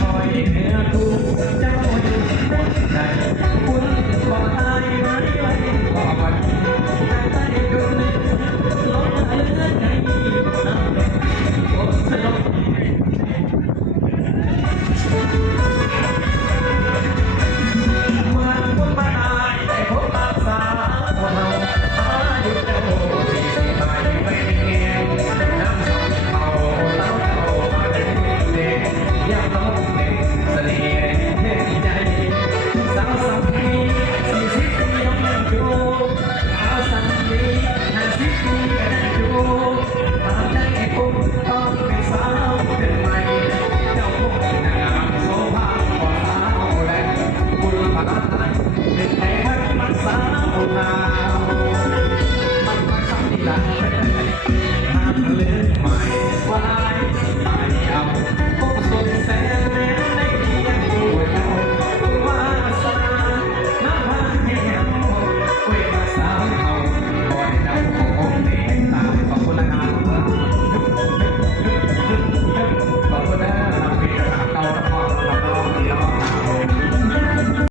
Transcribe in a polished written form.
คอยเหนือทุกเจ้าอยู่บนใจคุณบ่ตายไว้ไว้บ่วันแต่ใต้ดวงหนึ่งลงเหลือใจน้ำลงโอ้สลบวันคุณมาตายแต่พบรักษาของเราอายุเจ้า40ไปไม่เงียบน้ำสองเขาเต้าเข้ามาเป็นเด็กยังต้องเป็นเสน่ห์เท่ใจสาวสักที40 ปียังอยู่สาวสักที50 ปีก็ยังอยู่ตามใจผมต้อง